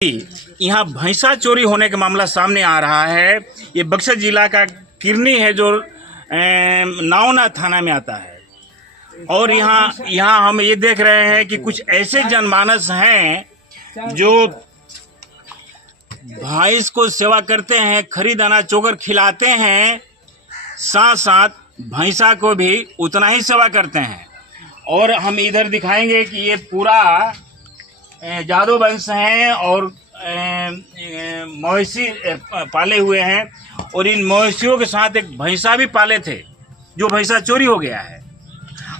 यहाँ भैंसा चोरी होने का मामला सामने आ रहा है। ये बक्सर जिला का किरनी है जो नावना थाना में आता है। और यहाँ हम ये देख रहे हैं कि कुछ ऐसे जनमानस हैं जो भैंस को सेवा करते हैं, खरीद अनाज चोकर खिलाते हैं, साथ साथ भैंसा को भी उतना ही सेवा करते हैं। और हम इधर दिखाएंगे कि ये पूरा जादू वंश हैं और मवेशी पाले हुए हैं और इन मवेशियों के साथ एक भैंसा भी पाले थे जो भैंसा चोरी हो गया है।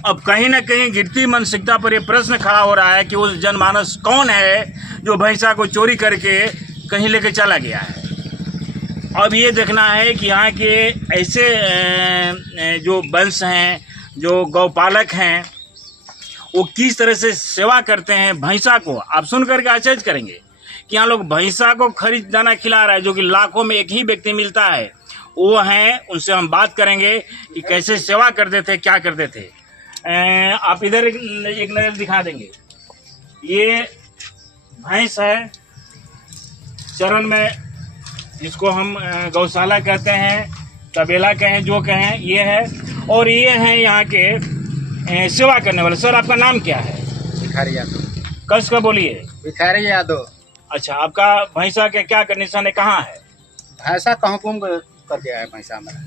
अब कहीं ना कहीं गिरती मानसिकता पर यह प्रश्न खड़ा हो रहा है कि उस जनमानस कौन है जो भैंसा को चोरी करके कहीं लेके चला गया है। अब ये देखना है कि यहाँ के ऐसे जो वंश हैं, जो गौपालक हैं, वो किस तरह से सेवा करते हैं भैंसा को। आप सुन करके आश्चर्य करेंगे कि यहाँ लोग भैंसा को खरीद दाना खिला रहा है जो कि लाखों में एक ही व्यक्ति मिलता है। वो हैं, उनसे हम बात करेंगे कि कैसे सेवा करते थे, क्या करते थे। आप इधर एक नजर दिखा देंगे। ये भैंस है चरण में, जिसको हम गौशाला कहते हैं, तबेला कहें, जो कहें, ये है। और ये हैं यहाँ के सेवा करने वाले। सर, आपका नाम क्या है? भिखारी यादव। कस का बोलिए। भिखारी यादव। अच्छा, आपका भैंसा के क्या निशान है, कहाँ है? भैंसा कहूँ कुम कर गया है। भैंसा हमारा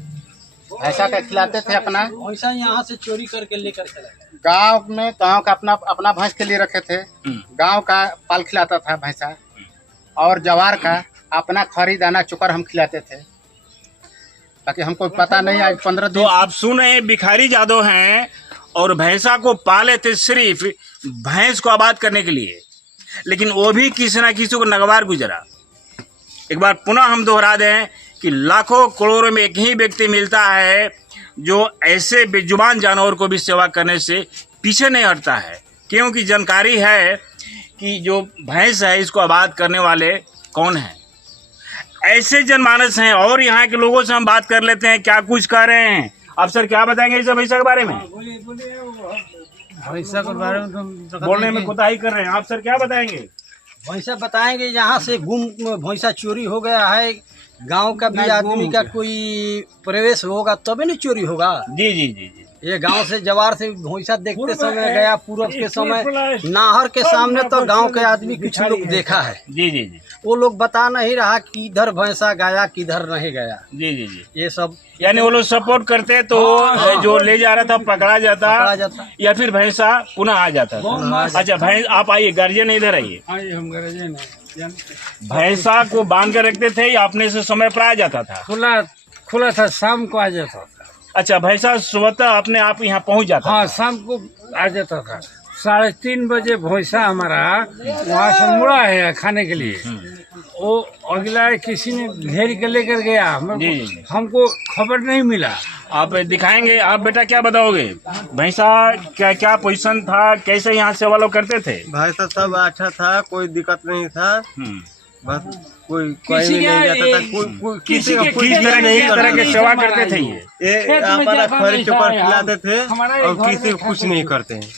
भैंसा का खिलाते थे अपना। भैंसा यहाँ से चोरी करके लेकर चला गया। गाँव में गाँव का अपना भैंस के लिए रखे थे। गाँव का पाल खिलाता था भैंसा, और जवार का अपना खरी दाना चुकर हम खिलाते थे, ताकि हमको पता नहीं। आज 15 दिन। तो आप सुन रहे हैं, भिखारी जादव हैं और भैंसा को पाले थे सिर्फ भैंस को आबाद करने के लिए, लेकिन वो भी किसी न किसी को नगवार गुजरा। एक बार पुनः हम दोहरा दें कि लाखों करोड़ों में एक ही व्यक्ति मिलता है जो ऐसे बेजुबान जानवर को भी सेवा करने से पीछे नहीं हटता है, क्योंकि जानकारी है कि जो भैंस है इसको आबाद करने वाले कौन हैं। ऐसे जनमानस हैं। और यहाँ के लोगों से हम बात कर लेते हैं, क्या कुछ कह रहे हैं। आप सर क्या बताएंगे इस भैंसा के बारे में? भैंसा के बारे में तो बोलने में कोताही कर रहे हैं। आप सर क्या बताएंगे? भैंसा बताएंगे, यहाँ से गुम भैंसा चोरी हो गया है। गांव का भी आदमी का कोई प्रवेश होगा तभी नहीं चोरी होगा। जी जी जी जी। ये गांव से जवार से भैंसा देखते समय गया, पूरब के समय नाहर के सामने तो गांव के आदमी कुछ लोग देखा है। जी जी जी। वो लोग बता नहीं रहा किधर भैंसा गया किधर नहीं गया। जी जी जी। ये सब यानी वो लोग सपोर्ट करते तो जो ले जा रहा था पकड़ा जाता या फिर भैंसा पुनः आ जाता था। अच्छा, भैंस आप आइए, गार्जियन इधर आइए। हम गार्जियन भैंसा को बांध कर रखते थे या अपने से समय पर आ जाता था? खुला था, शाम को आ जाता था। अच्छा, भैंसा सुबह अपने आप यहाँ पहुँच जाता? हाँ, शाम को आ जाता था। 3:30 बजे भैंसा हमारा वहाँ से मुड़ा है खाने के लिए। वो अगला किसी ने घेर के लेकर गया, हमको खबर नहीं मिला। आप दिखाएंगे। आप बेटा क्या बताओगे, भैंसा क्या क्या पोजीशन था, कैसे यहाँ सेवा लोग करते थे? भैंसा सब अच्छा था, कोई दिक्कत नहीं था। बस कोई किसी नहीं जाता था, कोई किसी का कुछ नहीं तरह के सेवा करते थे। ये हमारा खरी चोकर खिलाते थे और किसी को कुछ नहीं करते हैं।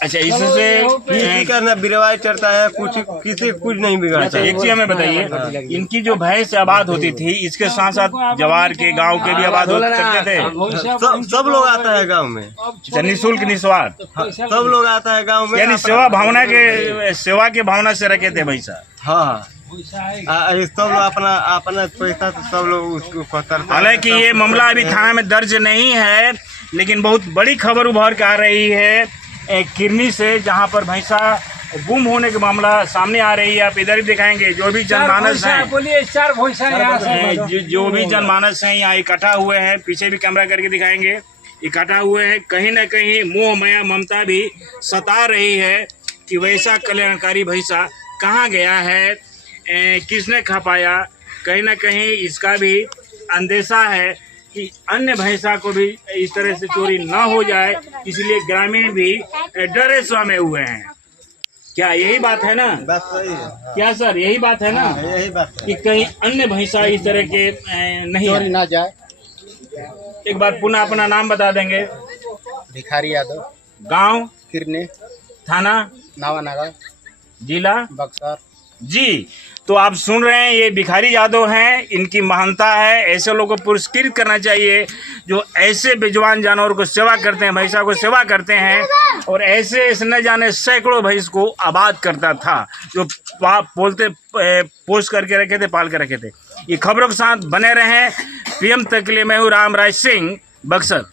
अच्छा, इससे किसी का ना बिरवाई चढ़ता है, कुछ किसी को कुछ नहीं बिगाड़ता। अच्छा, एक चीज हमें बताइए, इनकी जो भैंस आबाद होती थी, इसके साथ साथ जवार के गांव के भी आबाद करते थे? सब लोग आता है गांव में। अच्छा, निःशुल्क निस्वार्थ सब लोग आता है गांव में, यानी सेवा के भावना से रखे थे भैंसा। हाँ, सब लोग अपना पैसा तो सब लोग उसको करते। हालांकि ये मामला अभी थाना में दर्ज नहीं है, लेकिन बहुत बड़ी खबर उभर के आ रही है किरनी से, जहां पर भैंसा गुम होने के मामला सामने आ रही है। आप इधर ही दिखाएंगे। जो भी जनमानस हैं, बोलिए, 4 भैंसा यहाँ से जो भी जनमानस हैं यहाँ इकट्ठा हुए हैं। पीछे भी कैमरा करके दिखाएंगे, इकट्ठा हुए हैं। कहीं ना कहीं मोह माया ममता भी सता रही है कि वैसा कल्याणकारी भैंसा कहाँ गया है, किसने खा पाया। कहीं ना कहीं इसका भी अंदेशा है कि अन्य भैंसा को भी इस तरह से चोरी न हो जाए, इसलिए ग्रामीण भी डरे स्वामे हुए हैं। क्या यही बात है ना? बात सही है। क्या सर, यही बात है ना? यही बात है कि कहीं अन्य भैंसा इस तरह के नहीं चोरी ना जाए। एक बार पुनः अपना नाम बता देंगे। भिखारी यादव। गांव किरनी, थाना नावानगर, जिला बक्सर। जी। तो आप सुन रहे हैं, ये भिखारी यादव हैं, इनकी महानता है। ऐसे लोगों को पुरस्कृत करना चाहिए जो ऐसे बेजुबान जानवर को सेवा करते हैं, भैंसा को सेवा करते हैं। और ऐसे न जाने सैकड़ों भैंस को आबाद करता था, जो पोस्ट करके रखे थे, पाल के रखे थे। ये खबरों के साथ बने रहें। PM तक के लिए मैं हूँ रामराज सिंह, बक्सर।